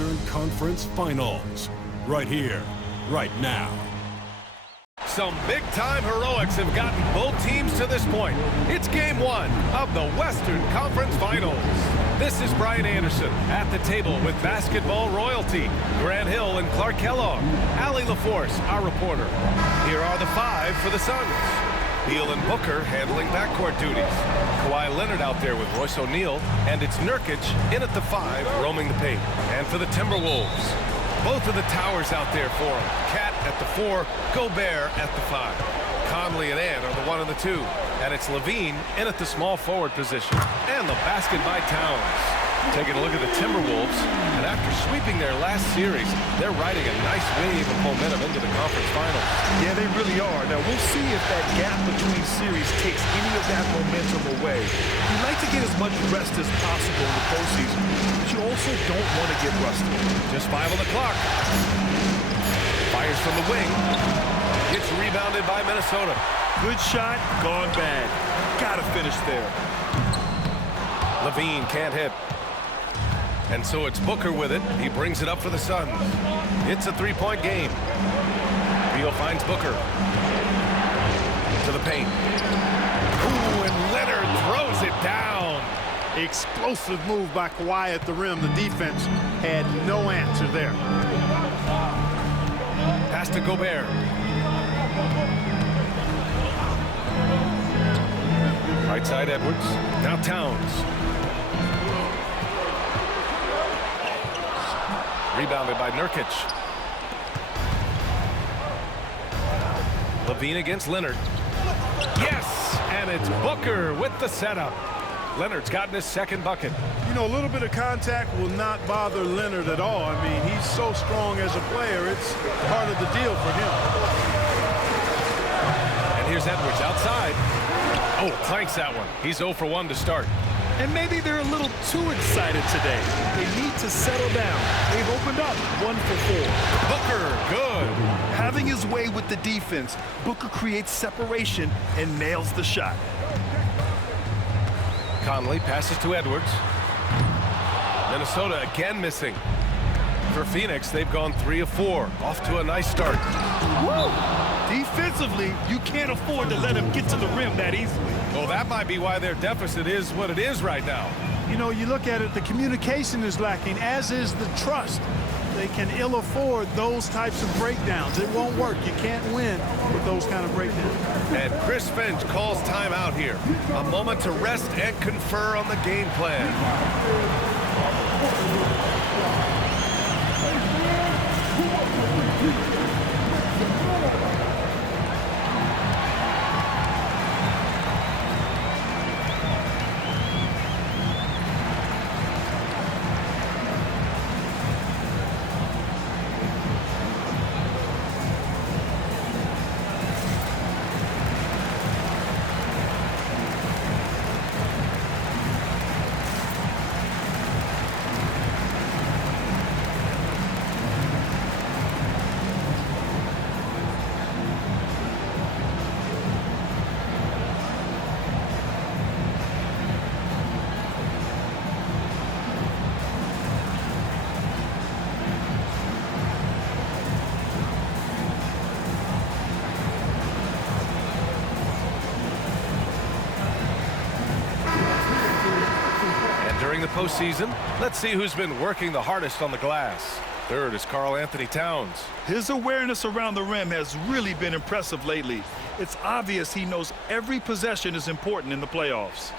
Western Conference Finals. Right here, right now. Some big-time heroics have gotten both teams to this point. It's game one of the Western Conference Finals. This is Brian Anderson at the table with basketball royalty. Grant Hill and Clark Kellogg. Allie LaForce, our reporter. Here are the five for the Suns. Beal and Booker handling backcourt duties. Kawhi Leonard out there with Royce O'Neal. And it's Nurkic in at the five, roaming the paint. And for the Timberwolves, both of the towers out there for him. Cat at the 4, Gobert at the 5. Conley and Ant are the 1 and the 2. And it's Levine in at the small forward position. And the basket by Towns. Taking a look at the Timberwolves, and after sweeping their last series, they're riding a nice wave of momentum into the conference finals. Yeah, they really are. Now, we'll see if that gap between series takes any of that momentum away. You like to get as much rest as possible in the postseason, but you also don't want to get rusty. Just 5 on the clock. Fires from the wing. Gets rebounded by Minnesota. Good shot, gone bad. Gotta finish there. Levine can't hit. And so it's Booker with it. He brings it up for the Suns. It's a three-point game. Beal finds Booker. To the paint. Ooh, and Leonard throws it down. Explosive move by Kawhi at the rim. The defense had no answer there. Pass to Gobert. Right side Edwards. Now Towns. Rebounded by Nurkic. Levine against Leonard. Yes! And it's Booker with the setup. Leonard's gotten his second bucket. You know, a little bit of contact will not bother Leonard at all. I mean, he's so strong as a player. It's part of the deal for him. And here's Edwards outside. Oh, clanks that one. He's 0 for 1 to start. And maybe they're a little too excited today. They need to settle down. They've opened up 1 for 4. Booker, good. Having his way with the defense, Booker creates separation and nails the shot. Conley passes to Edwards. Minnesota again missing. For Phoenix, they've gone 3 of 4. Off to a nice start. Woo! Defensively, you can't afford to let him get to the rim that easily. Well, that might be why their deficit is what it is right now. You know, you look at it, the communication is lacking, as is the trust. They can ill afford those types of breakdowns. It won't work. You can't win with those kind of breakdowns. And Chris Finch calls timeout here. A moment to rest and confer on the game plan. During the postseason, let's see who's been working the hardest on the glass. Third is Karl-Anthony Towns. His awareness around the rim has really been impressive lately. It's obvious he knows every possession is important in the playoffs.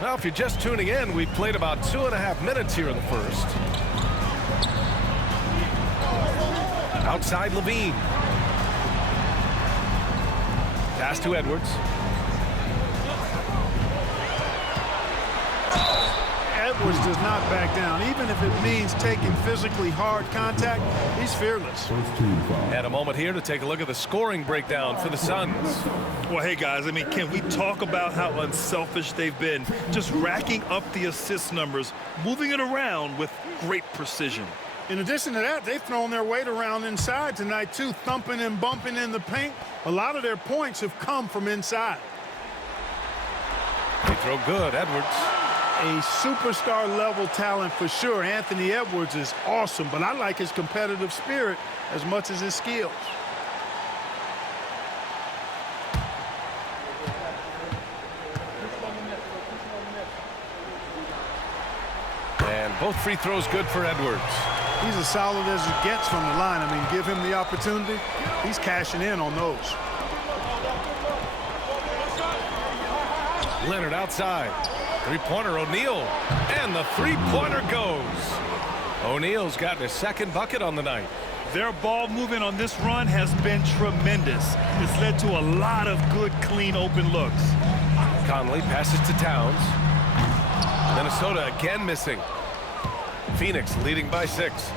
Well, if you're just tuning in, we've played about 2.5 minutes here in the first. Outside Levine. Pass to Edwards. Edwards does not back down. Even if it means taking physically hard contact, he's fearless. And a moment here to take a look at the scoring breakdown for the Suns. Well, hey, guys, I mean, can we talk about how unselfish they've been? Just racking up the assist numbers, moving it around with great precision. In addition to that, they've thrown their weight around inside tonight, too, thumping and bumping in the paint. A lot of their points have come from inside. They throw good, Edwards. A superstar level talent for sure. Anthony Edwards is awesome, but I like his competitive spirit as much as his skills. And both free throws good for Edwards. He's as solid as it gets from the line. I mean, give him the opportunity, he's cashing in on those. Leonard outside. Three-pointer, O'Neal. And the three-pointer goes. O'Neal's gotten his second bucket on the night. Their ball movement on this run has been tremendous. It's led to a lot of good, clean, open looks. Conley passes to Towns. Minnesota again missing. Phoenix leading by 6.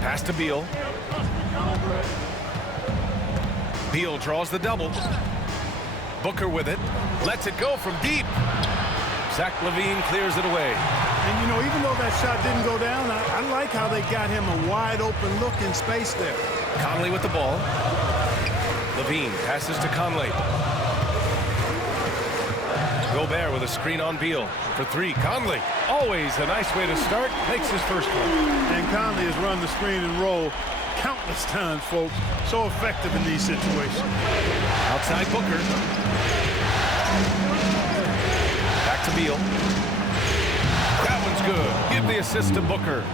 Pass to Beal. Beal draws the double. Booker with it. Lets it go from deep. Zach LaVine clears it away. And, you know, even though that shot didn't go down, I like how they got him a wide open look in space there. Conley with the ball. LaVine passes to Conley. Gobert with a screen on Beal for 3. Conley, always a nice way to start, makes his first one. And Conley has run the screen and roll countless times, folks. So effective in these situations. Outside Booker. Back to Beal. That one's good. Give the assist to Booker.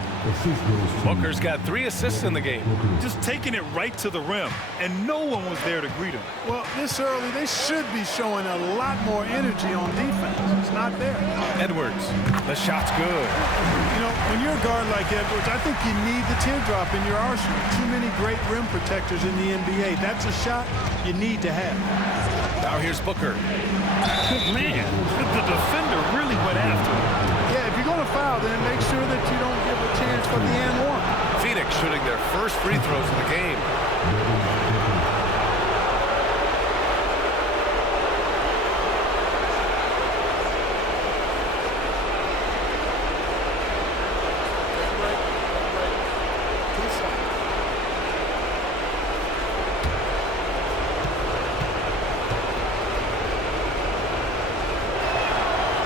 Booker's got 3 assists in the game. Just taking it right to the rim, and no one was there to greet him. Well, this early, they should be showing a lot more energy on defense. It's not there. Edwards, the shot's good. You know, when you're a guard like Edwards, I think you need the teardrop in your arsenal. Too many great rim protectors in the NBA. That's a shot you need to have. Now here's Booker. Man, the defender really went after him. Yeah, if you're going to foul, then make sure that you don't give a chance for the and one. Phoenix shooting their first free throws in the game.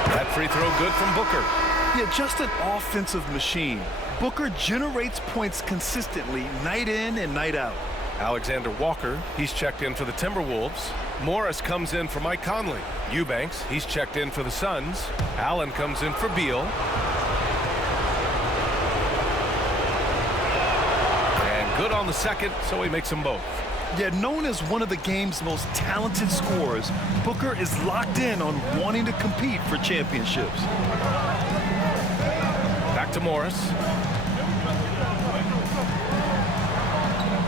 That free throw good from Booker. Yeah, just an offensive machine. Booker generates points consistently, night in and night out. Alexander Walker, he's checked in for the Timberwolves. Morris comes in for Mike Conley. Eubanks, he's checked in for the Suns. Allen comes in for Beal. And good on the second, so he makes them both. Yet known as one of the game's most talented scorers, Booker is locked in on wanting to compete for championships. Back to Morris.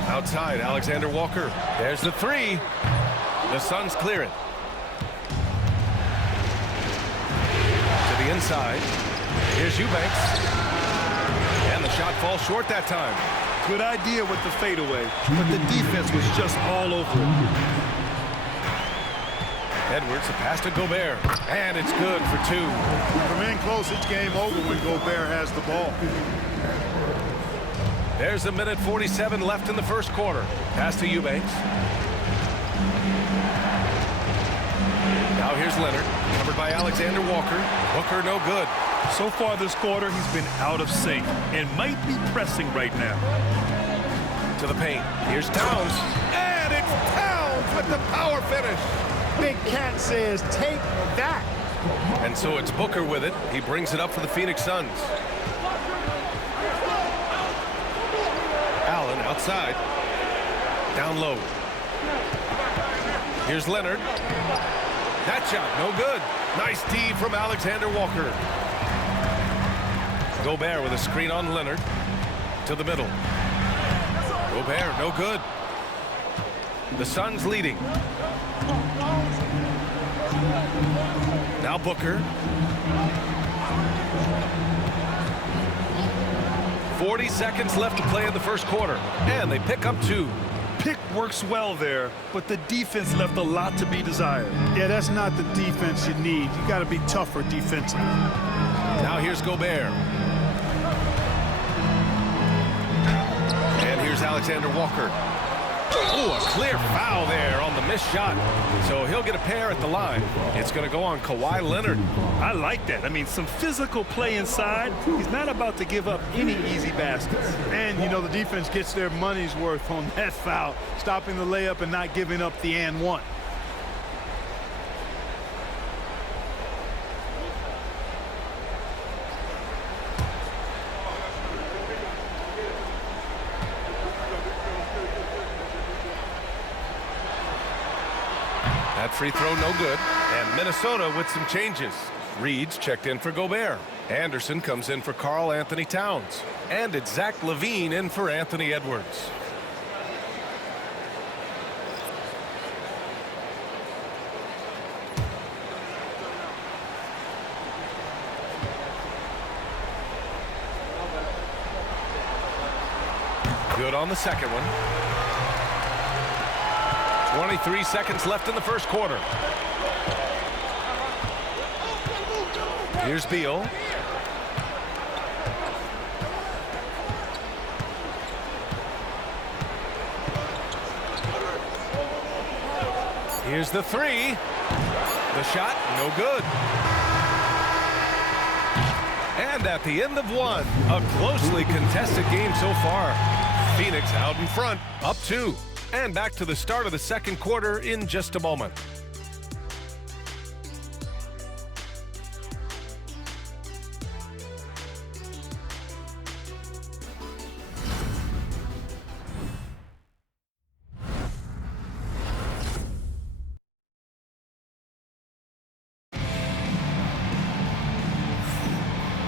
Outside, Alexander Walker. There's the 3. The Suns clear it. To the inside. Here's Eubanks. And the shot falls short that time. Good idea with the fadeaway, but the defense was just all over it. Edwards, a pass to Gobert. And it's good for 2. From in close, it's game over when Gobert has the ball. There's a minute 47 left in the first quarter. Pass to Eubanks. Now here's Leonard, covered by Alexander Walker. Booker no good. So far this quarter, he's been out of sync and might be pressing right now. To the paint. Here's Towns. And it's Towns with the power finish. Big Cat says, take that. And so it's Booker with it. He brings it up for the Phoenix Suns. Allen outside. Down low. Here's Leonard. That shot, no good. Nice D from Alexander Walker. Gobert with a screen on Leonard. To the middle. Gobert, no good. The Suns leading. Now Booker. 40 seconds left to play in the first quarter. And they pick up 2. Pick works well there, but the defense left a lot to be desired. Yeah, that's not the defense you need. You got to be tougher defensively. Now here's Gobert. And here's Alexander Walker. Oh, a clear foul there on the missed shot. So he'll get a pair at the line. It's going to go on Kawhi Leonard. I like that. I mean, some physical play inside. He's not about to give up any easy baskets. And, you know, the defense gets their money's worth on that foul, stopping the layup and not giving up the and one. That free throw no good. And Minnesota with some changes. Reed's checked in for Gobert. Anderson comes in for Karl Anthony Towns. And it's Zach LaVine in for Anthony Edwards. Good on the second one. 23 seconds left in the first quarter. Here's Beal. Here's the three. The shot, no good. And at the end of one, a closely contested game so far. Phoenix out in front, up 2. And back to the start of the second quarter in just a moment.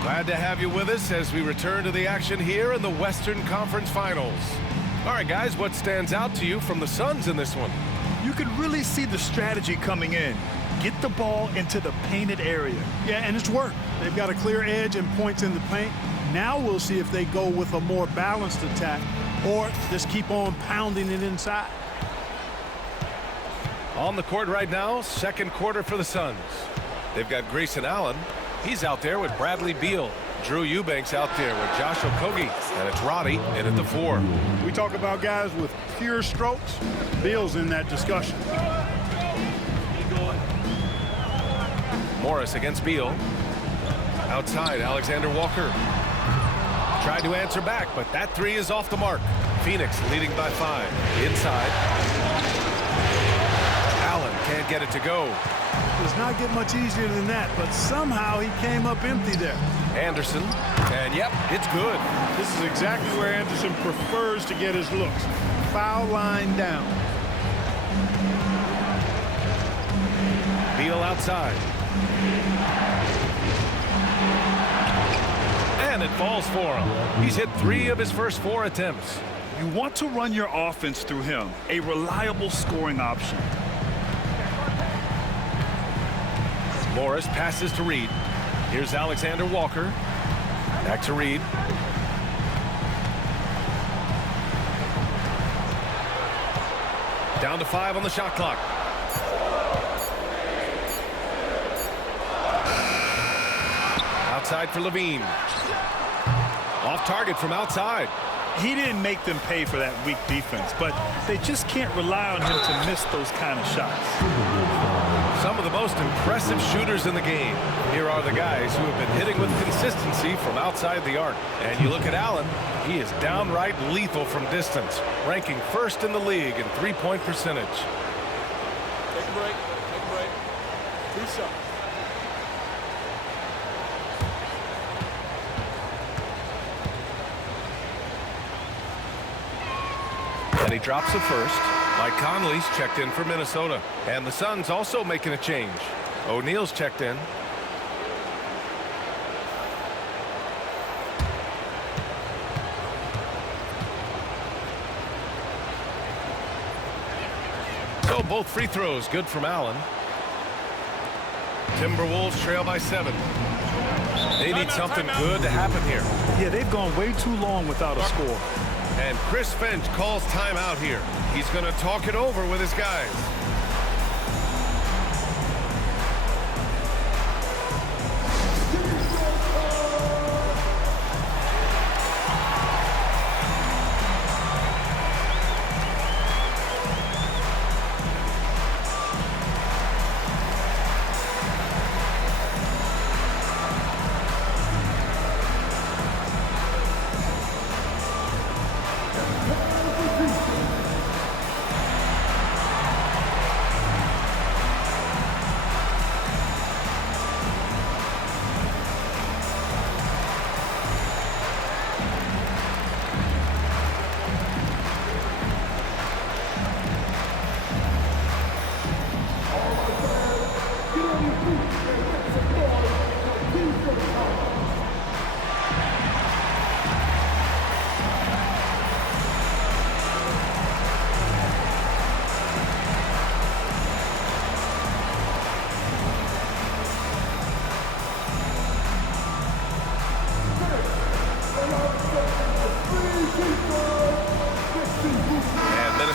Glad to have you with us as we return to the action here in the Western Conference Finals. All right, guys, what stands out to you from the Suns in this one? You can really see the strategy coming in. Get the ball into the painted area. Yeah, and it's worked. They've got a clear edge and points in the paint. Now we'll see if they go with a more balanced attack or just keep on pounding it inside. On the court right now, second quarter for the Suns. They've got Grayson Allen. He's out there with Bradley Beal. Drew Eubanks out there with Josh Okogie. And it's Roddy in at the 4. We talk about guys with pure strokes. Beal's in that discussion. Morris against Beal. Outside, Alexander Walker. Tried to answer back, but that three is off the mark. Phoenix leading by 5. Inside. Allen can't get it to go. Does not get much easier than that, but somehow he came up empty there. Anderson, and yep, it's good. This is exactly where Anderson prefers to get his looks. Foul line down. Beal outside. And it falls for him. He's hit 3 of his first 4 attempts. You want to run your offense through him, a reliable scoring option. Morris passes to Reed. Here's Alexander Walker. Back to Reed. Down to 5 on the shot clock. Outside for LaVine. Off target from outside. He didn't make them pay for that weak defense, but they just can't rely on him to miss those kind of shots. Some of the most impressive shooters in the game. Here are the guys who have been hitting with consistency from outside the arc. And you look at Allen, he is downright lethal from distance, ranking first in the league in three-point percentage. Take a break. Take a break. 2 shots. And he drops the first. Mike Conley's checked in for Minnesota. And the Suns also making a change. O'Neal's checked in. So both free throws good from Allen. Timberwolves trail by 7. They need something good to happen here. Yeah, they've gone way too long without a score. And Chris Finch calls timeout here. He's going to talk it over with his guys.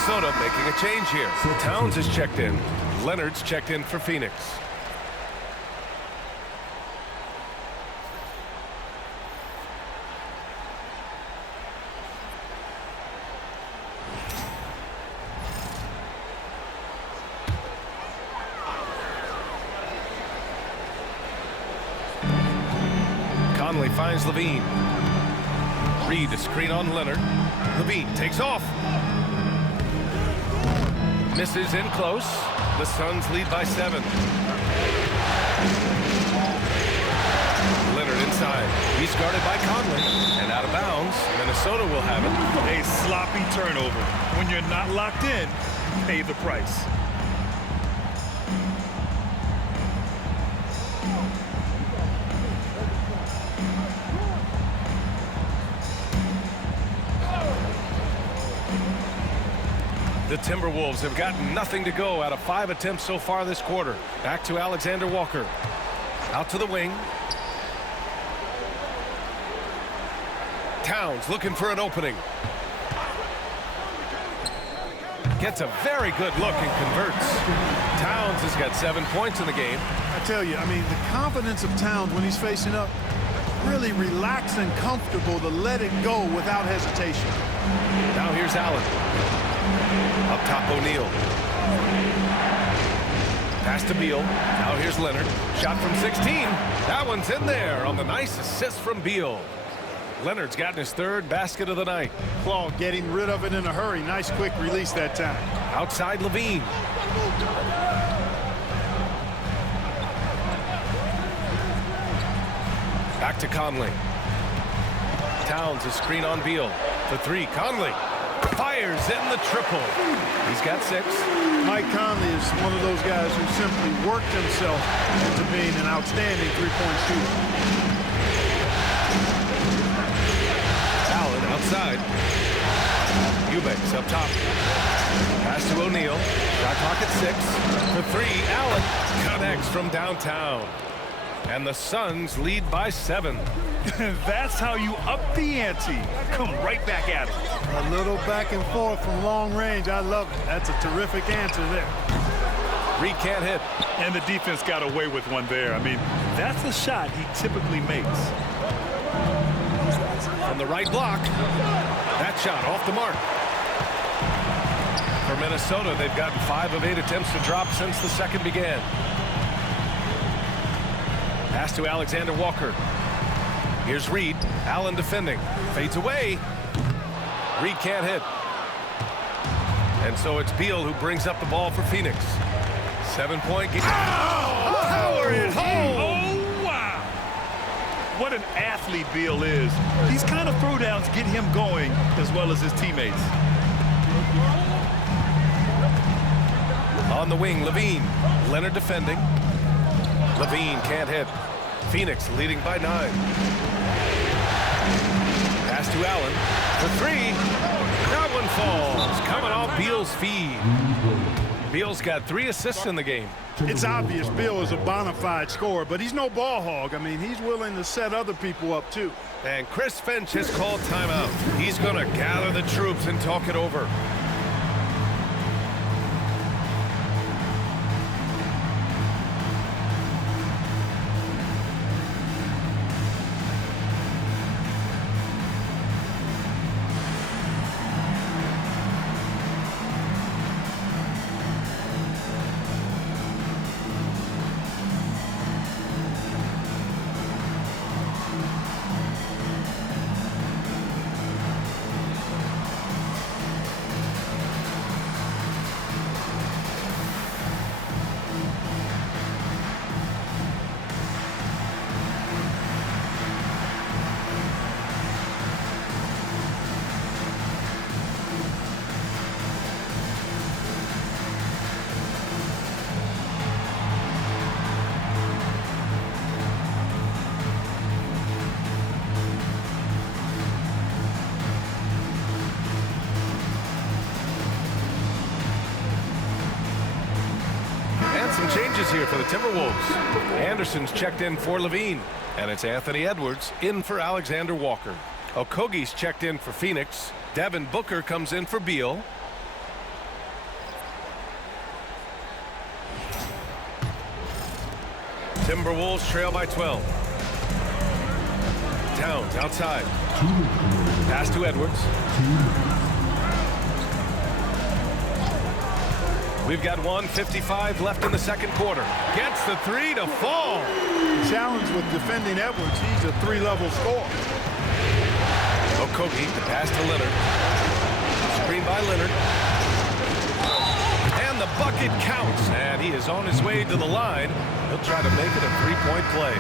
Minnesota making a change here. Towns is checked in. Leonard's checked in for Phoenix. Conley finds Levine. Reed, a screen on Leonard. Levine takes off. Misses in close. The Suns lead by 7. Leonard inside. He's guarded by Conley. And out of bounds. Minnesota will have it. A sloppy turnover. When you're not locked in, pay the price. The Timberwolves have gotten nothing to go out of 5 attempts so far this quarter. Back to Alexander Walker. Out to the wing. Towns looking for an opening. Gets a very good look and converts. Towns has got 7 points in the game. I tell you, I mean, the confidence of Towns when he's facing up, really relaxed and comfortable to let it go without hesitation. Now here's Allen. Up top, O'Neal. Pass to Beal. Now here's Leonard. Shot from 16. That one's in there on the nice assist from Beal. Leonard's gotten his 3rd basket of the night. Claw getting rid of it in a hurry. Nice quick release that time. Outside Levine. Back to Conley. Towns a screen on Beal. The 3. Conley fires in the triple. He's got 6. Mike Conley is one of those guys who simply worked himself into being an outstanding three-point shooter. Allen outside. Eubanks up top. Pass to O'Neal. Shot clock at 6. The 3. Allen connects from downtown. And the Suns lead by 7. That's how you up the ante. Come right back at it. A little back and forth from long range. I love it. That's a terrific answer there. Reed can't hit. And the defense got away with one there. I mean, that's a shot he typically makes. From the right block. That shot off the mark. For Minnesota, they've gotten 5 of 8 attempts to drop since the second began. Pass to Alexander Walker. Here's Reed. Allen defending. Fades away. Reed can't hit. And so it's Beal who brings up the ball for Phoenix. 7-point game. Oh! Power it home! Oh, wow! What an athlete Beal is. These kind of throwdowns get him going as well as his teammates. On the wing, Levine. Leonard defending. Levine can't hit. Phoenix leading by 9. Pass to Allen. The 3. That one falls. Coming off Beal's feed. Beal's got 3 assists in the game. It's obvious Beal is a bona fide scorer, but he's no ball hog. I mean, he's willing to set other people up, too. And Chris Finch has called timeout. He's going to gather the troops and talk it over. Some changes here for the Timberwolves. Anderson's checked in for Levine. And it's Anthony Edwards in for Alexander Walker. Okogie's checked in for Phoenix. Devin Booker comes in for Beal. Timberwolves trail by 12. Towns outside. Pass to Edwards. We've got 1:55 left in the second quarter. Gets the three to fall. Challenge with defending Edwards. He's a three-level scorer. Okogie, the pass to Leonard. Screen by Leonard. And the bucket counts. And he is on his way to the line. He'll try to make it a three-point play.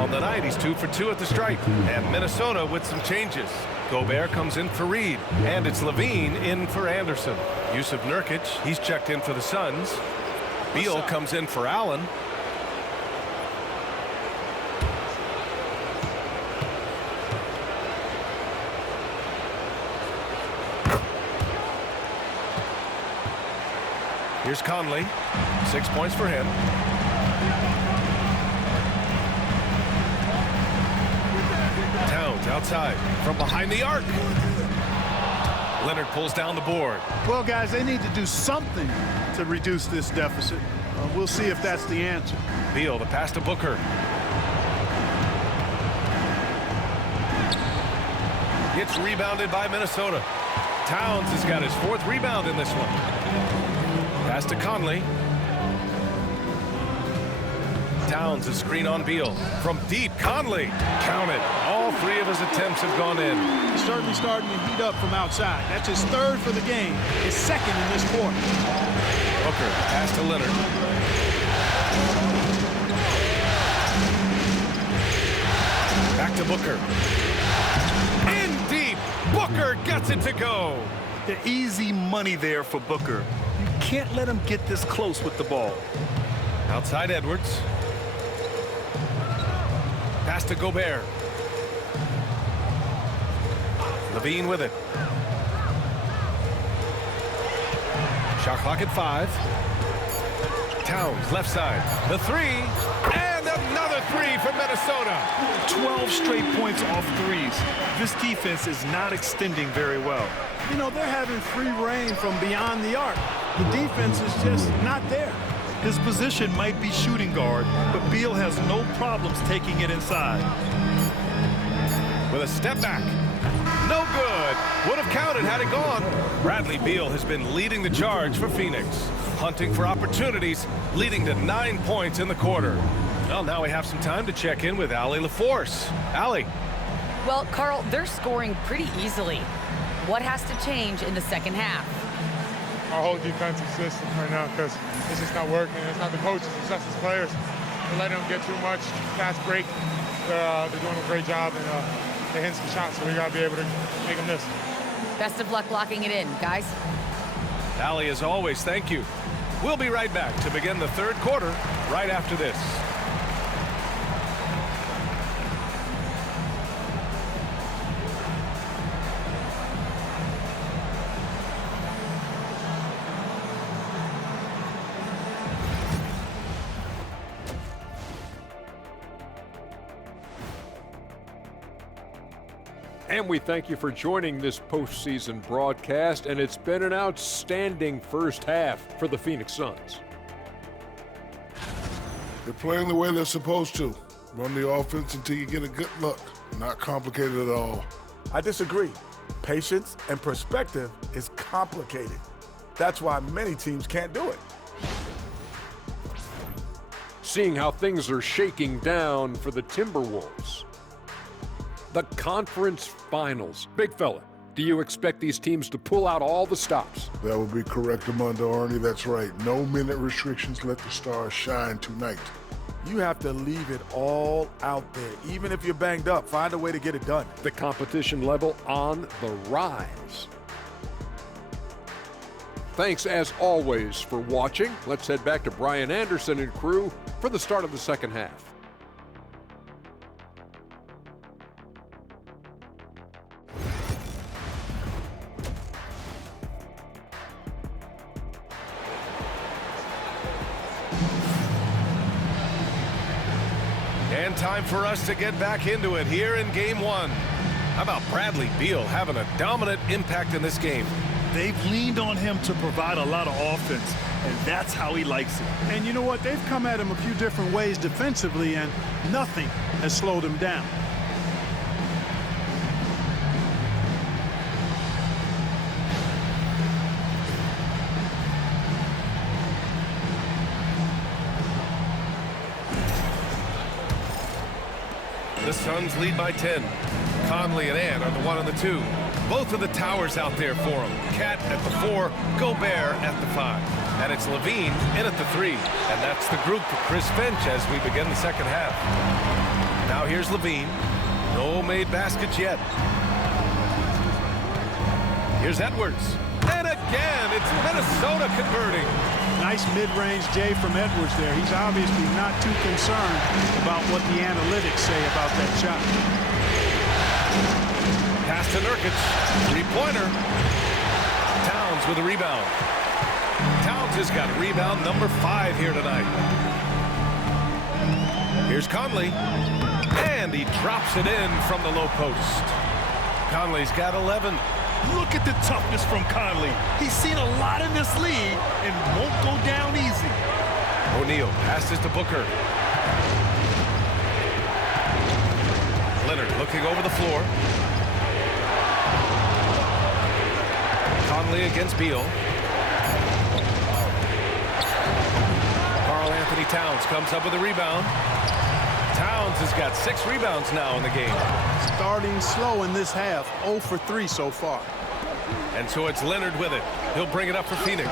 On the night, he's 2 for 2 at the stripe. And Minnesota with some changes. Gobert comes in for Reed. And it's Levine in for Anderson. Yusuf Nurkic, he's checked in for the Suns. Beal comes in for Allen. Here's Conley. 6 points for him. Towns outside from behind the arc. Leonard pulls down the board. Well, guys, they need to do something to reduce this deficit. We'll see if that's the answer. Beal, the pass to Booker. Gets rebounded by Minnesota. Towns has got his 4th rebound in this one. Pass to Conley. Towns a screen on Beal. From deep, Conley. Count it. All 3 of his attempts have gone in. He's certainly starting to heat up from outside. That's his 3rd for the game. His 2nd in this quarter. Booker, pass to Leonard. Back to Booker. In deep. Booker gets it to go. The easy money there for Booker. You can't let him get this close with the ball. Outside Edwards. Pass to Gobert. Levine with it. Shot clock at 5. Towns left side. The 3. And another 3 from Minnesota. 12 straight points off threes. This defense is not extending very well. You know, they're having free reign from beyond the arc. The defense is just not there. His position might be shooting guard, but Beal has no problems taking it inside. With a step back. No good. Would have counted had it gone. Bradley Beal has been leading the charge for Phoenix. Hunting for opportunities, leading to 9 points in the quarter. Well, now we have some time to check in with Allie LaForce. Allie. Well, Carl, they're scoring pretty easily. What has to change in the second half? Our whole defensive system right now, because it's just not working. It's not the coaches, it's us as players. We're letting them get too much fast break. They're doing a great job, and they hit some shots, so we got to be able to make them miss. Best of luck locking it in, guys. Allie, as always, thank you. We'll be right back to begin the third quarter right after this. And we thank you for joining this postseason broadcast, and it's been an outstanding first half for the Phoenix Suns. They're playing the way they're supposed to. Run the offense until you get a good look. Not complicated at all. I disagree. Patience and perspective is complicated. That's why many teams can't do it. Seeing how things are shaking down for the Timberwolves. The conference finals. Big fella, do you expect these teams to pull out all the stops? That would be correct, Armando Arnie. That's right. No minute restrictions. Let the stars shine tonight. You have to leave it all out there. Even if you're banged up, find a way to get it done. The competition level on the rise. Thanks, as always, for watching. Let's head back to Brian Anderson and crew for the start of the second half. And time for us to get back into it here in Game 1. How about Bradley Beal having a dominant impact in this game? They've leaned on him to provide a lot of offense, and that's how he likes it. And you know what? They've come at him a few different ways defensively, and nothing has slowed him down. The Suns lead by 10. Conley and Ant are the 1 and the 2. Both of the towers out there for him. Cat at the 4, Gobert at the 5. And it's Levine in at the 3. And that's the group for Chris Finch as we begin the second half. Now here's Levine. No made baskets yet. Here's Edwards. And again, it's Minnesota converting. Nice mid-range J from Edwards there. He's obviously not too concerned about what the analytics say about that shot. Pass to Nurkic. Three-pointer. Towns with a rebound. Towns has got rebound number 5 here tonight. Here's Conley. And he drops it in from the low post. Conley's got 11. Look at the toughness from Conley. He's seen a lot in this league and won't go down easy. O'Neal passes to Booker. Leonard looking over the floor. Conley against Beal. Karl Anthony Towns comes up with a rebound. Towns has got 6 rebounds now in the game. Starting slow in this half, 0 for 3 so far. And so it's Leonard with it. He'll bring it up for Phoenix.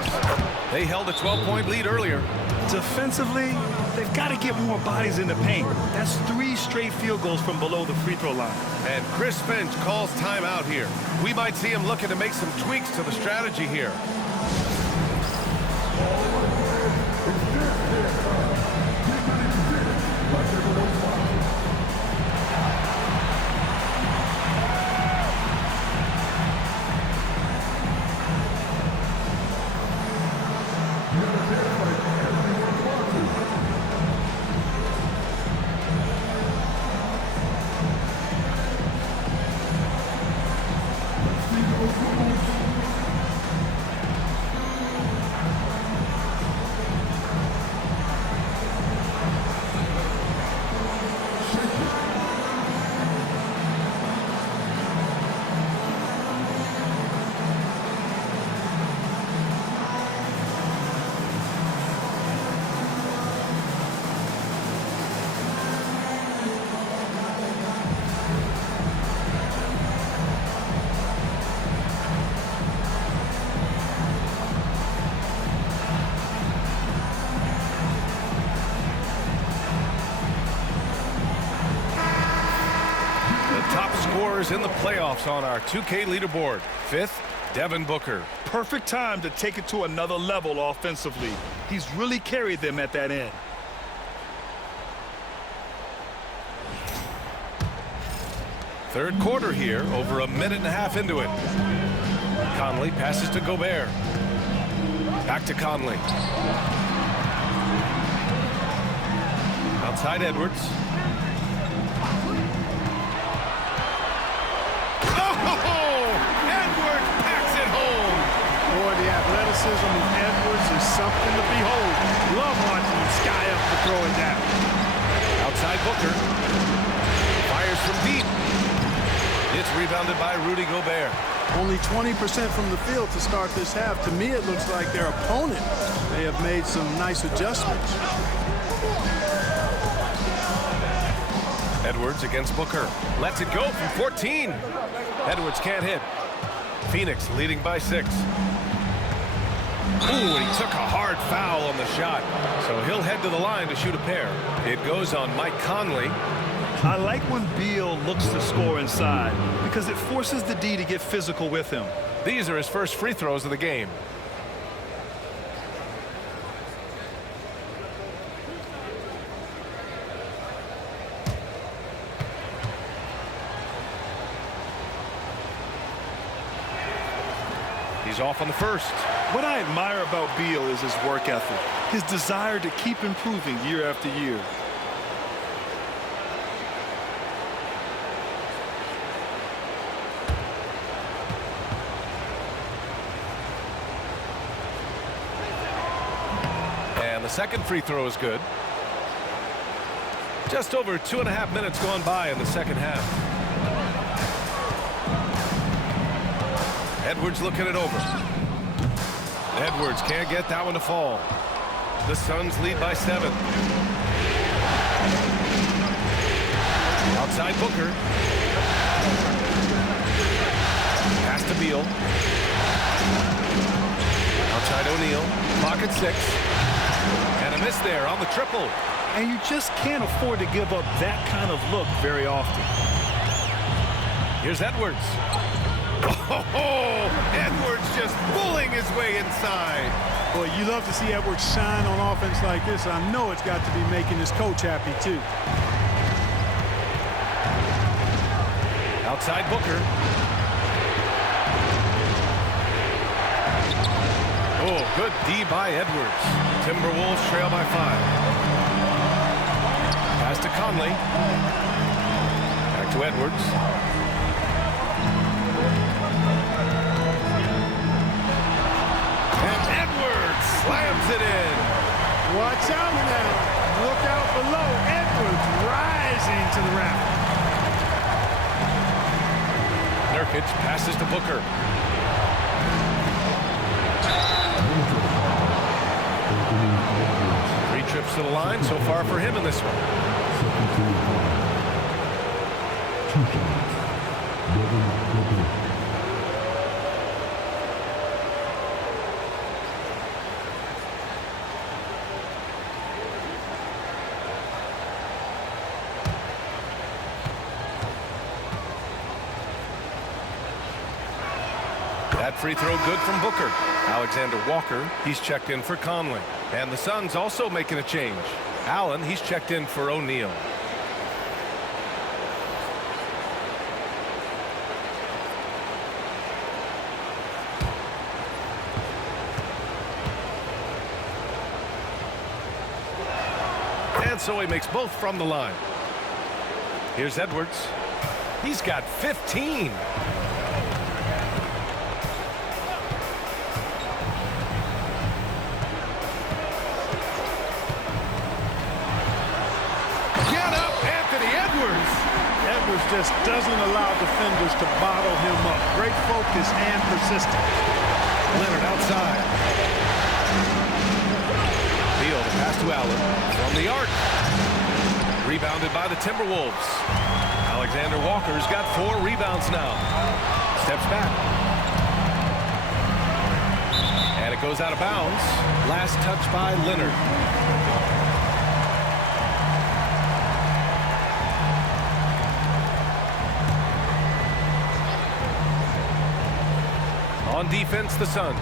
They held a 12-point lead earlier. Defensively, they've got to get more bodies in the paint. That's 3 straight field goals from below the free throw line. And Chris Finch calls timeout here. We might see him looking to make some tweaks to the strategy here. Scorers in the playoffs on our 2K leaderboard. 5th, Devin Booker. Perfect time to take it to another level offensively. He's really carried them at that end. Third quarter here, over a minute and a half into it. Conley passes to Gobert. Back to Conley. Outside Edwards. Edwards packs it home. Boy, the athleticism of Edwards is something to behold. Love watching him sky up to throw it down. Outside Booker. Fires from deep. It's rebounded by Rudy Gobert. Only 20% from the field to start this half. To me, it looks like their opponent may have made some nice adjustments. Edwards against Booker. Lets it go from 14. Edwards can't hit. Phoenix leading by 6. Ooh, and he took a hard foul on the shot. So he'll head to the line to shoot a pair. It goes on Mike Conley. I like when Beal looks to score inside because it forces the D to get physical with him. These are his first free throws of the game. He's off on the first. What I admire about Beal is his work ethic, his desire to keep improving year after year. the second free throw is good. Just over 2.5 minutes gone by in the second half. Edwards looking it over. Edwards can't get that one to fall. The Suns lead by 7. Outside Booker. Pass to Beal. Outside O'Neal. Pocket 6. And a miss there on the triple. And you just can't afford to give up that kind of look very often. Here's Edwards. Oh, Edwards just pulling his way inside. Boy, you love to see Edwards shine on offense like this. I know it's got to be making his coach happy, too. Outside Booker. Oh, good D by Edwards. Timberwolves trail by 5. Pass to Conley. Back to Edwards. And Edwards slams it in. Watch out now. Look out below. Edwards rising to the rack. Nurkic passes to Booker. 3 trips to the line so far for him in this one. That free throw good from Booker. Alexander Walker, he's checked in for Conley. And the Suns also making a change. Allen, he's checked in for O'Neal. And so he makes both from the line. Here's Edwards. He's got 15. Edwards just doesn't allow defenders to bottle him up. Great focus and persistence. Leonard outside. Beal to pass to Allen from the arc. Rebounded by the Timberwolves. Alexander Walker's got 4 rebounds now. Steps back. And it goes out of bounds. Last touch by Leonard. On defense, the Suns.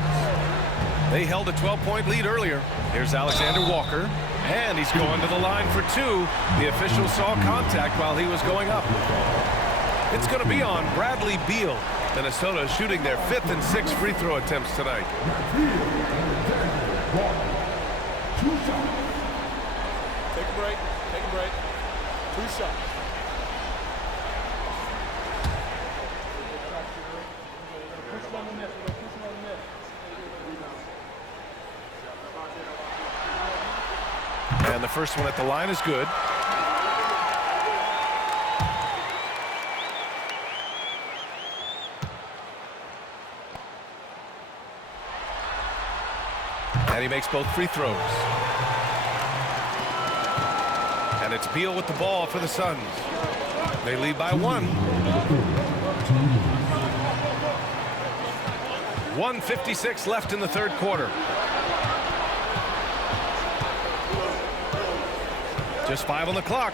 They held a 12-point lead earlier. Here's Alexander Walker, and he's going to the line for 2. The official saw contact while he was going up. It's going to be on Bradley Beal. Minnesota shooting their 5th and 6th free throw attempts tonight. Take a break. Take a break. 2 shots. And the first one at the line is good. And he makes both free throws. And it's Beal with the ball for the Suns. They lead by 1. 1:56 left in the third quarter. Just 5 on the clock.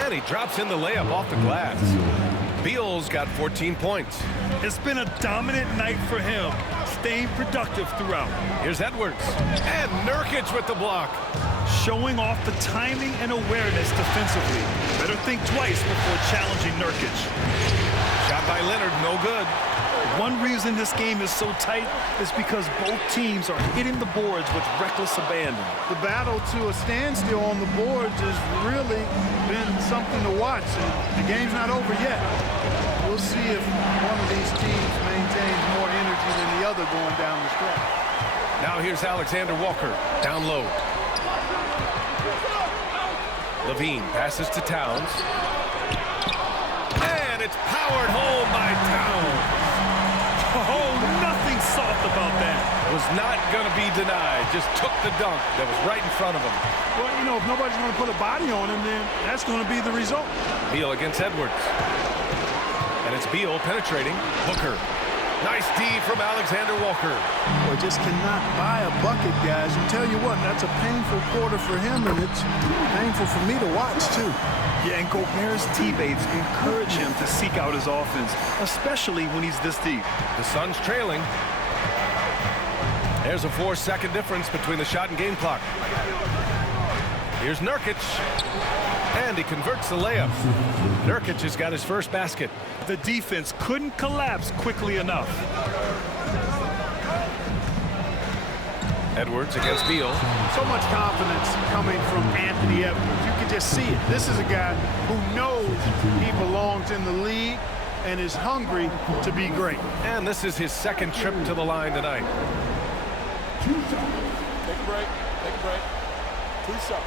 And he drops in the layup off the glass. Beal's got 14 points. It's been a dominant night for him, staying productive throughout. Here's Edwards. And Nurkic with the block. Showing off the timing and awareness defensively. Better think twice before challenging Nurkic. Shot by Leonard, no good. One reason this game is so tight is because both teams are hitting the boards with reckless abandon. The battle to a standstill on the boards has really been something to watch. And the game's not over yet. We'll see if one of these teams maintains more energy than the other going down the stretch. Now here's Alexander Walker. Down low. Levine passes to Towns. And it's powered home by Towns. Oh, nothing soft about that. Was not going to be denied. Just took the dunk that was right in front of him. Well, you know, if nobody's going to put a body on him, then that's going to be the result. Beal against Edwards. And it's Beal penetrating. Booker. Nice D from Alexander Walker. Boy, just cannot buy a bucket, guys. And tell you what, that's a painful quarter for him, and it's painful for me to watch, too. Yeah, and Gobert's teammates encourage him to seek out his offense, especially when he's this deep. The Suns trailing. There's a 4-second difference between the shot and game clock. Here's Nurkic. And he converts the layup. Nurkic has got his first basket. The defense couldn't collapse quickly enough. Edwards against Beal. So much confidence coming from Anthony Edwards. You can just see it. This is a guy who knows he belongs in the league and is hungry to be great. And this is his second trip to the line tonight. Take a break. Take a break. 2 shots.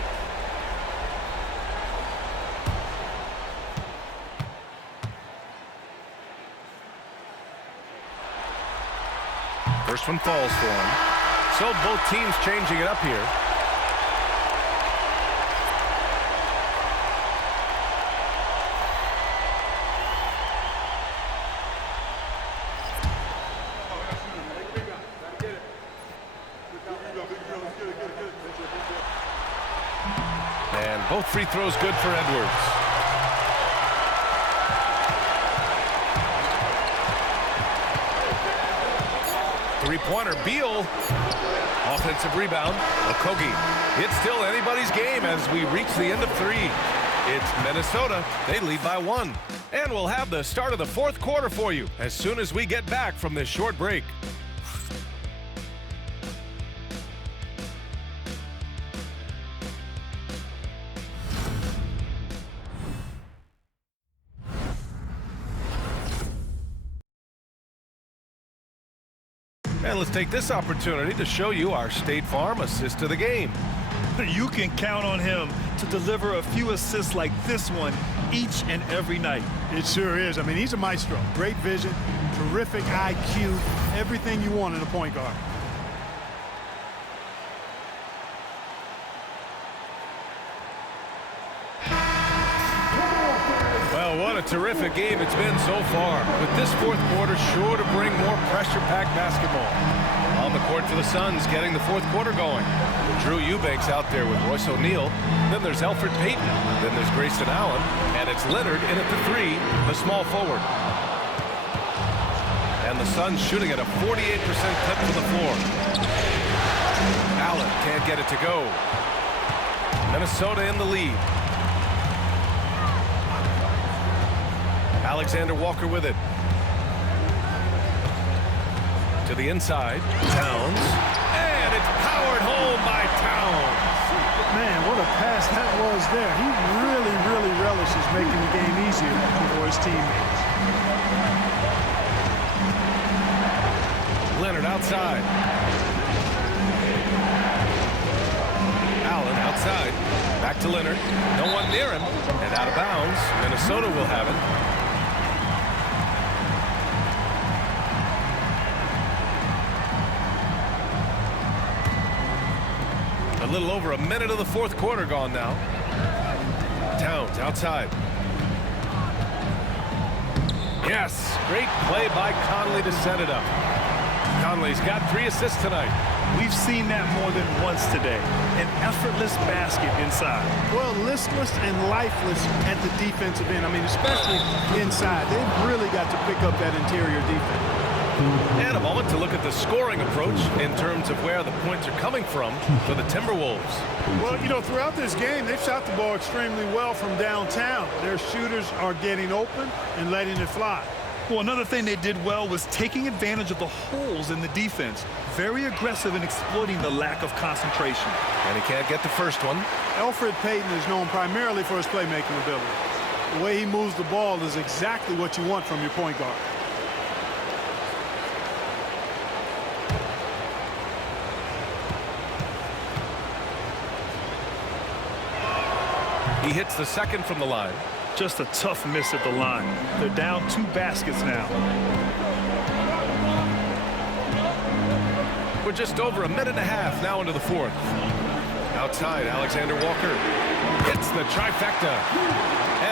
First one falls for him. So both teams changing it up here. And both free throws good for Edwards. Three-pointer, Beal. Offensive rebound, Okogie. It's still anybody's game as we reach the end of 3. It's Minnesota. They lead by 1. And we'll have the start of the fourth quarter for you as soon as we get back from this short break. And let's take this opportunity to show you our State Farm assist of the game. You can count on him to deliver a few assists like this one each and every night. It sure is. I mean, he's a maestro. Great vision, terrific IQ, everything you want in a point guard. Well, what a terrific game it's been so far. With this fourth quarter sure to bring more pressure-packed basketball. On the court for the Suns, getting the fourth quarter going. Drew Eubanks out there with Royce O'Neal. Then there's Elfrid Payton. Then there's Grayson Allen. And it's Leonard in at the 3, the small forward. And the Suns shooting at a 48% clip from the floor. Allen can't get it to go. Minnesota in the lead. Alexander Walker with it. To the inside. Towns. And it's powered home by Towns. Man, what a pass that was there. He really relishes making the game easier for his teammates. Leonard outside. Allen outside. Back to Leonard. No one near him. And out of bounds. Minnesota will have it. A little over a minute of the fourth quarter gone now. Towns outside. Yes, great play by Conley to set it up. Conley's got 3 assists tonight. We've seen that more than once today. An effortless basket inside. Well, listless and lifeless at the defensive end. I mean, especially inside. They've really got to pick up that interior defense. And a moment to look at the scoring approach in terms of where the points are coming from for the Timberwolves. Well, you know, throughout this game, they've shot the ball extremely well from downtown. Their shooters are getting open and letting it fly. Well, another thing they did well was taking advantage of the holes in the defense. Very aggressive in exploiting the lack of concentration. And he can't get the first one. Elfrid Payton is known primarily for his playmaking ability. The way he moves the ball is exactly what you want from your point guard. He hits the second from the line. Just a tough miss at the line. They're down 2 baskets now. We're just over a minute and a half now into the fourth. Outside, Alexander Walker hits the trifecta.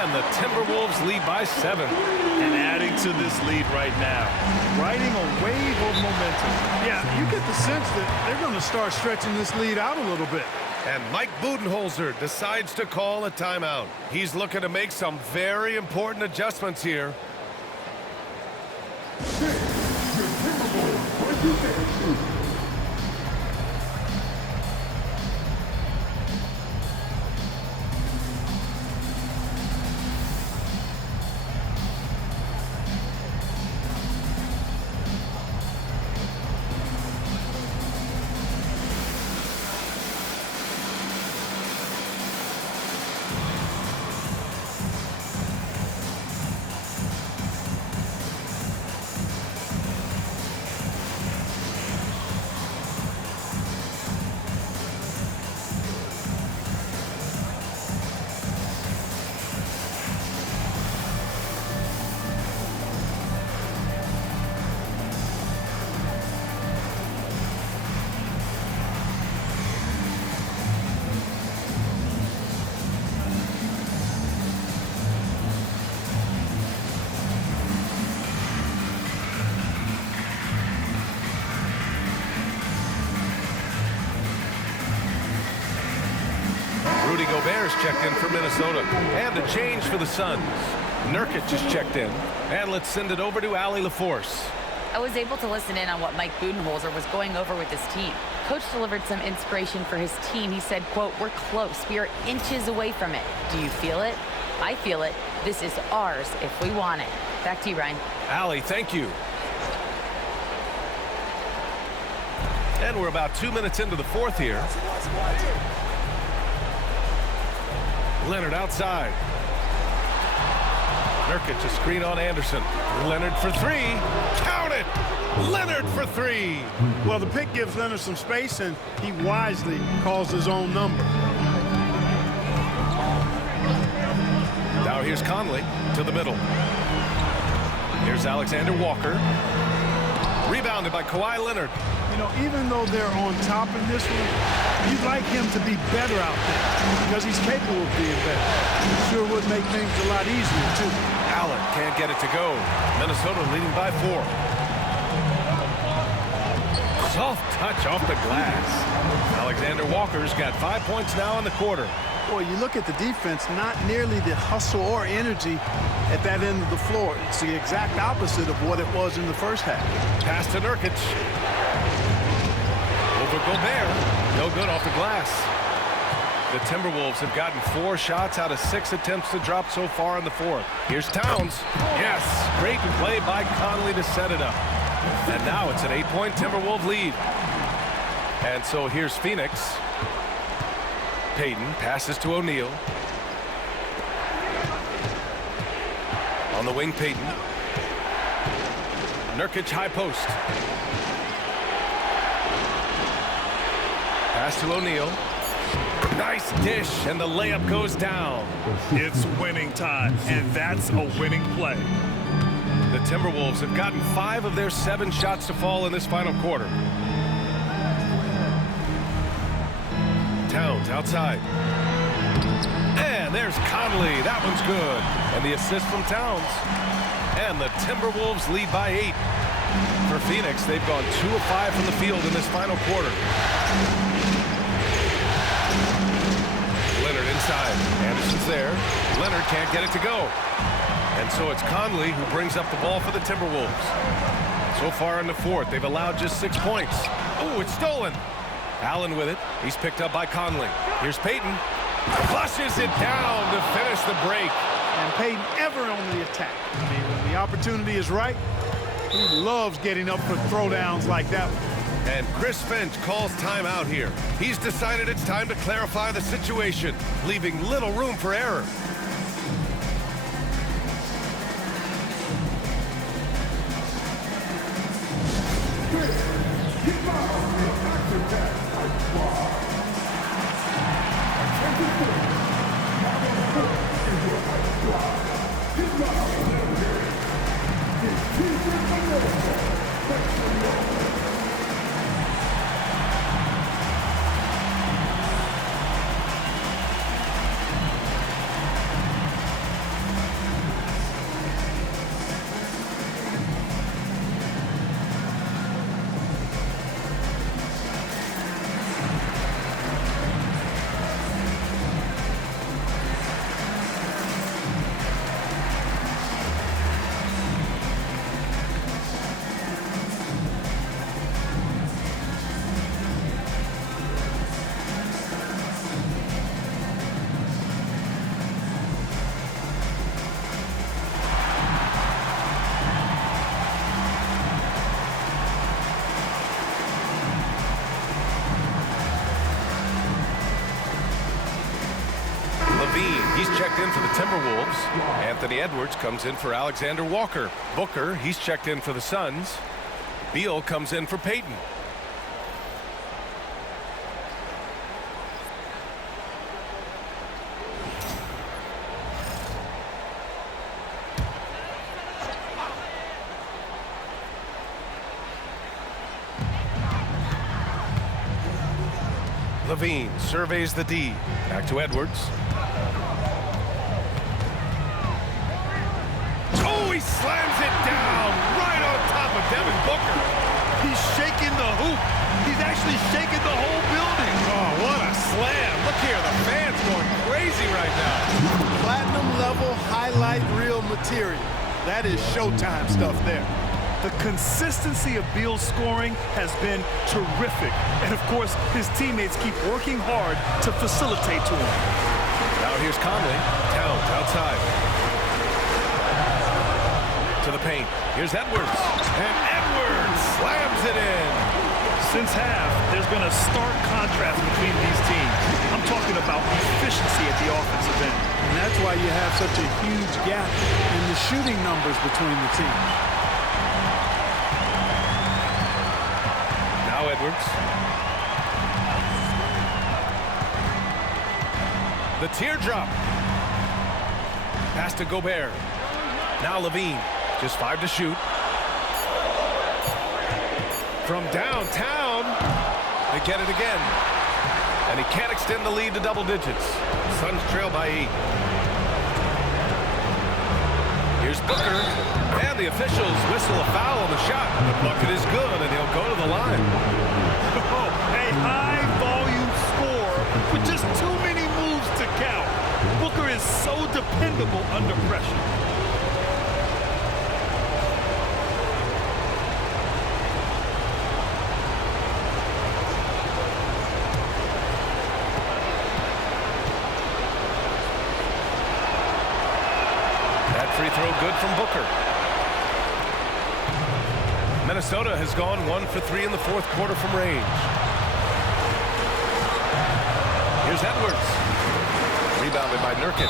And the Timberwolves lead by 7. And adding to this lead right now. Riding a wave of momentum. Yeah, you get the sense that they're going to start stretching this lead out a little bit. And Mike Budenholzer decides to call a timeout. He's looking to make some very important adjustments here. Rudy Gobert's checked in for Minnesota. And a change for the Suns. Nurkic just checked in. And let's send it over to Allie LaForce. I was able to listen in on what Mike Budenholzer was going over with his team. Coach delivered some inspiration for his team. He said, quote, "We're close. We are inches away from it. Do you feel it? I feel it. This is ours if we want it." Back to you, Ryan. Allie, thank you. And we're about 2 minutes into the fourth here. Leonard outside. Nurkic, a screen on Anderson. Leonard for 3. Count it! Leonard for 3. Well, the pick gives Leonard some space, and he wisely calls his own number. Now here's Conley to the middle. Here's Alexander Walker. Rebounded by Kawhi Leonard. You know, even though they're on top in this one, you'd like him to be better out there because he's capable of being better. He sure would make things a lot easier, too. Allen can't get it to go. Minnesota leading by 4. Soft touch off the glass. Alexander Walker's got 5 points now in the quarter. Boy, you look at the defense, not nearly the hustle or energy at that end of the floor. It's the exact opposite of what it was in the first half. Pass to Nurkic. Over Gobert. No good off the glass. The Timberwolves have gotten 4 shots out of 6 attempts to drop so far in the fourth. Here's Towns. Yes, great play by Conley to set it up. And now it's an 8-point Timberwolves lead. And so here's Phoenix. Payton passes to O'Neal. On the wing, Payton. Nurkic high post. Pass to O'Neal. Nice dish, and the layup goes down. It's winning time, and that's a winning play. The Timberwolves have gotten 5 of their 7 shots to fall in this final quarter. Towns outside. And there's Conley. That one's good. And the assist from Towns. And the Timberwolves lead by 8. For Phoenix, they've gone 2 of 5 from the field in this final quarter. Leonard inside. Anderson's there. Leonard can't get it to go. And so it's Conley who brings up the ball for the Timberwolves. So far in the fourth, they've allowed just 6 points. Oh, it's stolen. Allen with it. He's picked up by Conley. Here's Payton. Flushes it down to finish the break. And Payton ever on the attack. I mean, when the opportunity is right, he loves getting up for throwdowns like that one. And Chris Finch calls timeout here. He's decided it's time to clarify the situation, leaving little room for error. He's checked in for the Timberwolves. Anthony Edwards comes in for Alexander Walker. Booker, he's checked in for the Suns. Beal comes in for Peyton. Levine surveys the D. Back to Edwards. Oh, he slams it down right on top of Devin Booker. He's shaking the hoop. He's actually shaking the whole building. Oh, what a slam. Look here, the fans going crazy right now. Platinum level highlight reel material. That is Showtime stuff there. The consistency of Beal's scoring has been terrific. And of course, his teammates keep working hard to facilitate to him. Now here's Conley. Towns outside. To the paint. Here's Edwards. And Edwards slams it in. Since half, there's been a stark contrast between these teams. I'm talking about efficiency at the offensive end. And that's why you have such a huge gap in the shooting numbers between the teams. Now Edwards. The teardrop. Pass to Gobert. Now Levine. Just 5 to shoot. From downtown, they get it again. And he can't extend the lead to double digits. Suns trail by 8. Here's Booker. And the officials whistle a foul on the shot. The bucket is good, and he'll go to the line. Oh, a high-volume score with just too many moves to count. Booker is so dependable under pressure. Free throw good from Booker. Minnesota has gone 1 for 3 in the fourth quarter from range. Here's Edwards. Rebounded by Nurkic.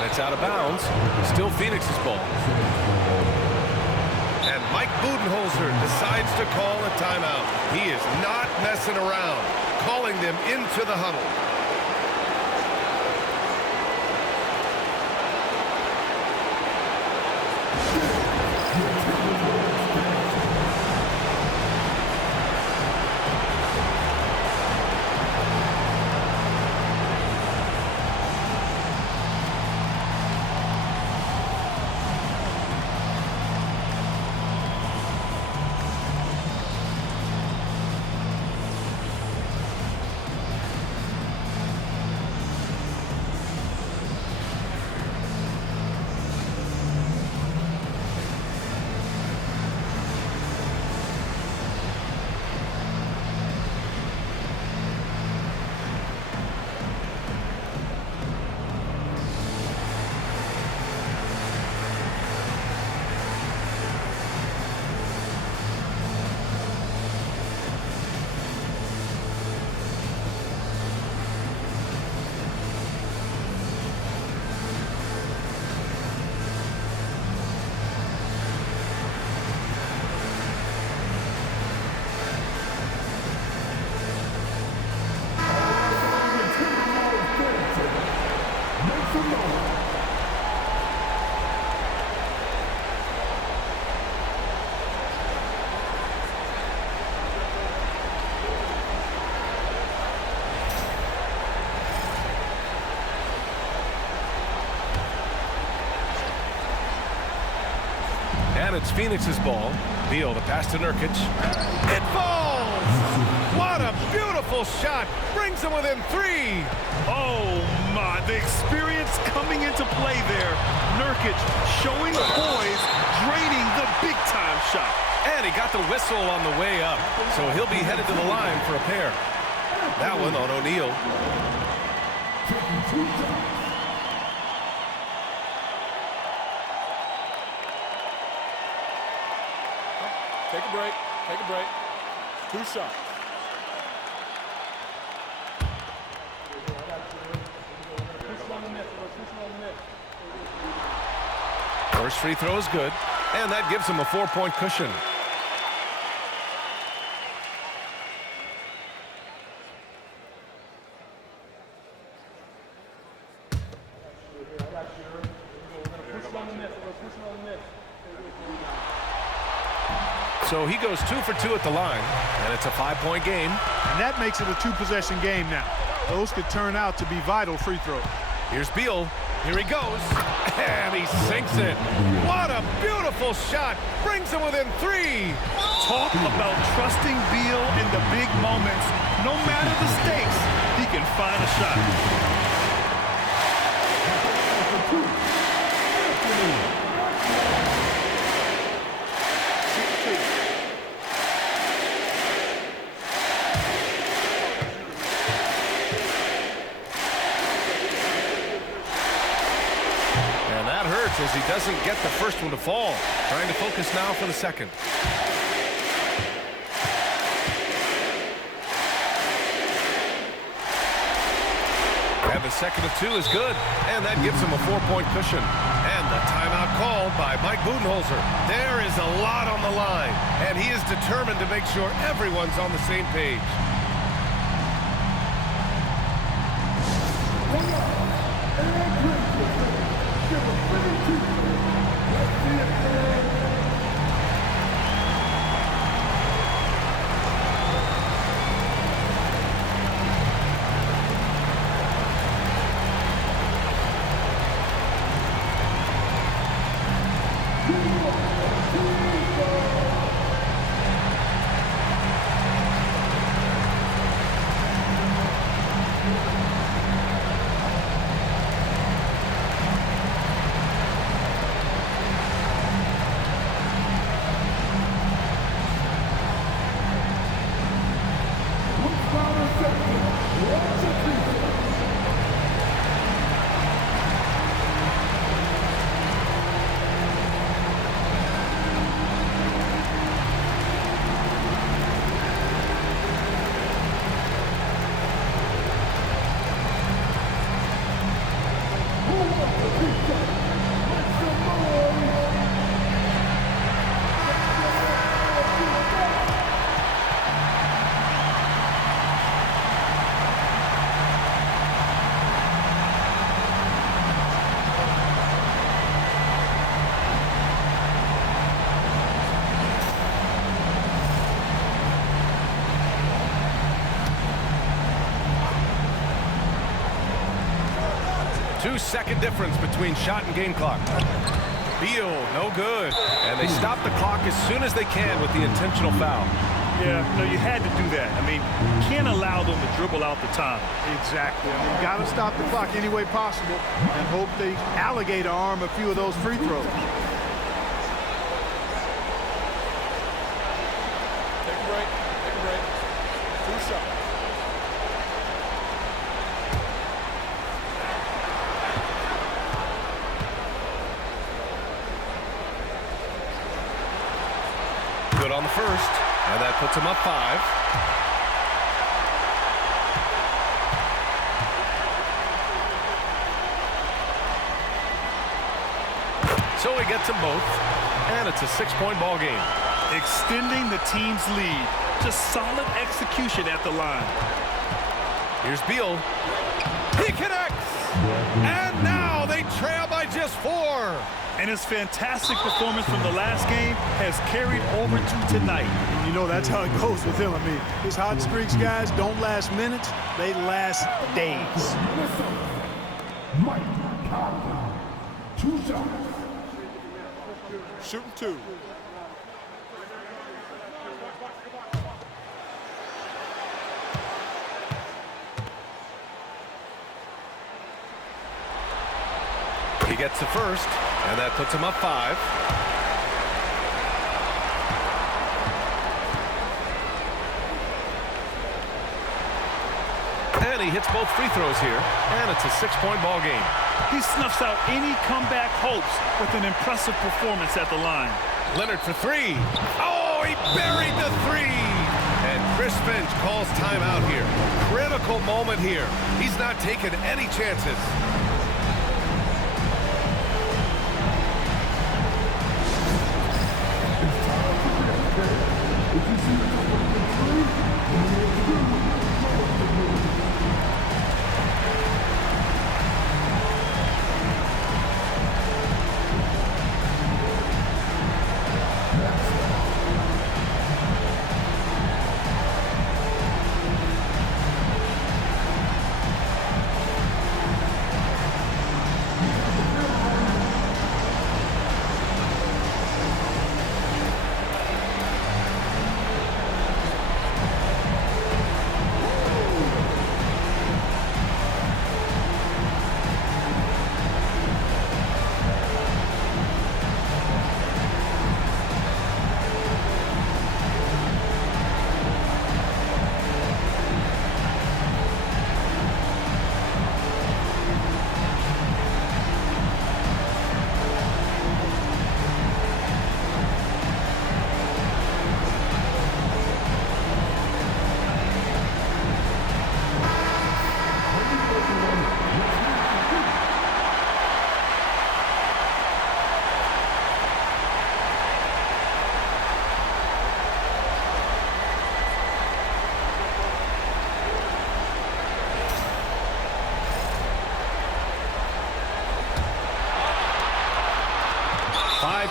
And it's out of bounds. Still Phoenix's ball. And Mike Budenholzer decides to call a timeout. He is not messing around. Calling them into the huddle. And it's Phoenix's ball. Beal, the pass to Nurkic. It falls! What a beautiful shot! Brings them within 3. Oh, my. The experience coming into play there. Nurkic showing poise, draining the big-time shot. And he got the whistle on the way up, so he'll be headed to the line for a pair. That one on O'Neal. Take a break. Take a break. 2 shots. First free throw is good, and that gives him a 4-point cushion. So he goes 2 for 2 at the line, and it's a 5-point game. And that makes it a 2-possession game now. Those could turn out to be vital free throws. Here's Beal. Here he goes. And he sinks it. What a beautiful shot. Brings him within 3. Talk about trusting Beal in the big moments. No matter the stakes, he can find a shot. As he doesn't get the first one to fall. Trying to focus now for the second. And the second of 2 is good. And that gives him a 4-point cushion. And the timeout called by Mike Budenholzer. There is a lot on the line. And he is determined to make sure everyone's on the same page. Two-second difference between shot and game clock. Beal, no good. And they stop the clock as soon as they can with the intentional foul. Yeah, no, you had to do that. I mean, you can't allow them to dribble out the time. Exactly. I mean, you got to stop the clock any way possible and hope they alligator arm a few of those free throws. Take a break. Take a break. 2 shots. Good on the first, and that puts him up 5. So he gets them both, and it's a 6-point ball game. Extending the team's lead. Just solid execution at the line. Here's Beal. He connects! And now they trail by just 4. And his fantastic performance from the last game has carried over to tonight. You know, that's how it goes with him. I mean, his hot streaks, guys, don't last minutes. They last days. Mike Conley, 2 shots. Shooting 2. He gets the first, and that puts him up 5. And he hits both free throws here, and it's a 6-point ball game. He snuffs out any comeback hopes with an impressive performance at the line. Leonard for 3. Oh, he buried the 3. And Chris Finch calls timeout here. Critical moment here. He's not taking any chances.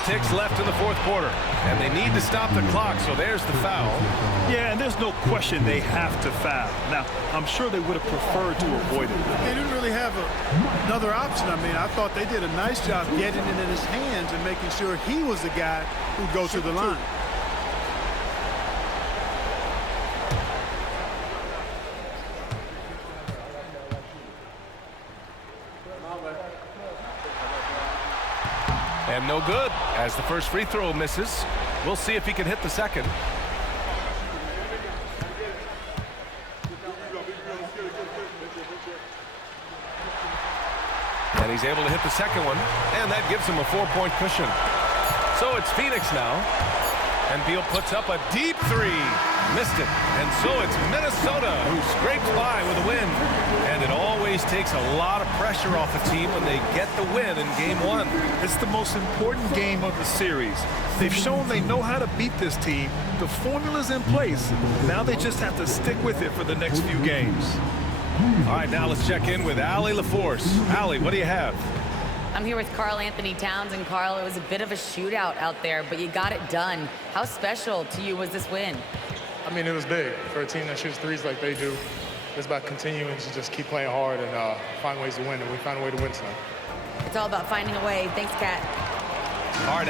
Ticks left in the fourth quarter, and they need to stop the clock, so there's the foul. Yeah, and there's no question they have to foul. Now, I'm sure they would have preferred to avoid it. They didn't really have another option. I mean, I thought they did a nice job getting it in his hands and making sure he was the guy who'd go to the line. And no good, as the first free throw misses. We'll see if he can hit the second. And he's able to hit the second one, and that gives him a 4-point cushion. So it's Phoenix now, and Beal puts up a deep 3. Missed it. And so it's Minnesota who scrapes by with a win. And it always takes a lot of pressure off a team when they get the win in Game 1. It's the most important game of the series. They've shown they know how to beat this team. The formula's in place. Now they just have to stick with it for the next few games. All right, now let's check in with Allie LaForce. Allie, what do you have? I'm here with Karl Anthony Towns, and Karl, it was a bit of a shootout out there, but you got it done. How special to you was this win? I mean, it was big for a team that shoots threes like they do. It's about continuing to just keep playing hard and find ways to win, and we found a way to win tonight. It's all about finding a way. Thanks, Kat. All right,